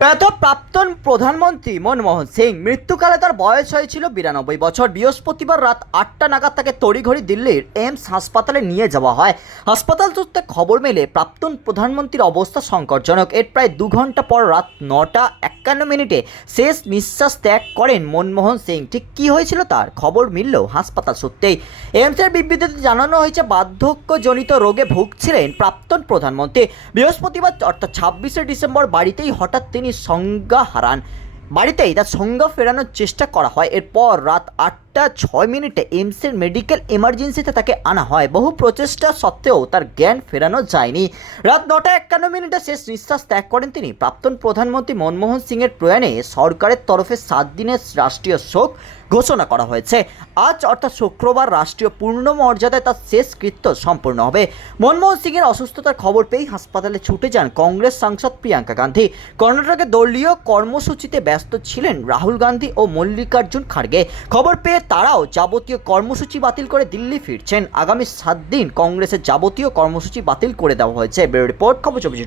প্রয়াত প্রাক্তন প্রধানমন্ত্রী মনমোহন সিং মৃত্যুকালে তার বয়স হয়েছিল বিরানব্বই বছর। বৃহস্পতিবার রাত আটটা নাগাদ তাকে তড়িঘড়ি দিল্লির এইমস হাসপাতালে নিয়ে যাওয়া হয়। হাসপাতাল সূত্রে খবর মেলে, প্রাক্তন প্রধানমন্ত্রীর অবস্থা সংকটজনক। এর প্রায় দু ঘণ্টা পর রাত নটা একান্ন মিনিটে শেষ নিঃশ্বাস ত্যাগ করেন মনমোহন সিং। ঠিক কী হয়েছিল তার খবর মিলল হাসপাতাল সূত্রেই। এইমসের বিবৃতিতে জানানো হয়েছে, বার্ধক্যজনিত রোগে ভুগছিলেন প্রাক্তন প্রধানমন্ত্রী। বৃহস্পতিবার, অর্থাৎ ছাব্বিশে ডিসেম্বর বাড়িতেই হঠাৎ তিনি সংজ্ঞা হারান। বাড়িতেই তার সংজ্ঞা ফেরানোর চেষ্টা করা হয়। এরপর রাত আটটা ছয় মিনিটে এইমসের মেডিকেল এমার্জেন্সিতে তাকে আনা হয়। বহু প্রচেষ্টা সত্ত্বেও তার জ্ঞান ফেরানো যায়নি। রাত নটা একান্ন মিনিটে শেষ নিঃশ্বাস ত্যাগ করেন তিনি। প্রাক্তন প্রধানমন্ত্রী মনমোহন সিংয়ের প্রয়াণে সরকারের তরফে সাত দিনের রাষ্ট্রীয় শোক ঘোষণা করা হয়েছে। আজ, অর্থাৎ শুক্রবার, রাষ্ট্রীয় পূর্ণ মর্যাদায় তার শেষকৃত্য সম্পূর্ণ হবে। মনমোহন সিংয়ের অসুস্থতার খবর পেয়েই হাসপাতালে ছুটে যান কংগ্রেস সাংসদ প্রিয়াঙ্কা গান্ধী। কর্ণাটকে দলীয় কর্মসূচিতে ব্যস্ত ছিলেন রাহুল গান্ধী ও মল্লিকার্জুন খাড়গে খবর পেয়ে তারাও যাবতীয় কর্মসূচি বাতিল করে দিল্লি ফিরছেন। আগামী সাত দিন কংগ্রেসের যাবতীয় কর্মসূচি বাতিল করে দেওয়া হয়েছে। ব্যুরো রিপোর্ট, খবর চব্বিশ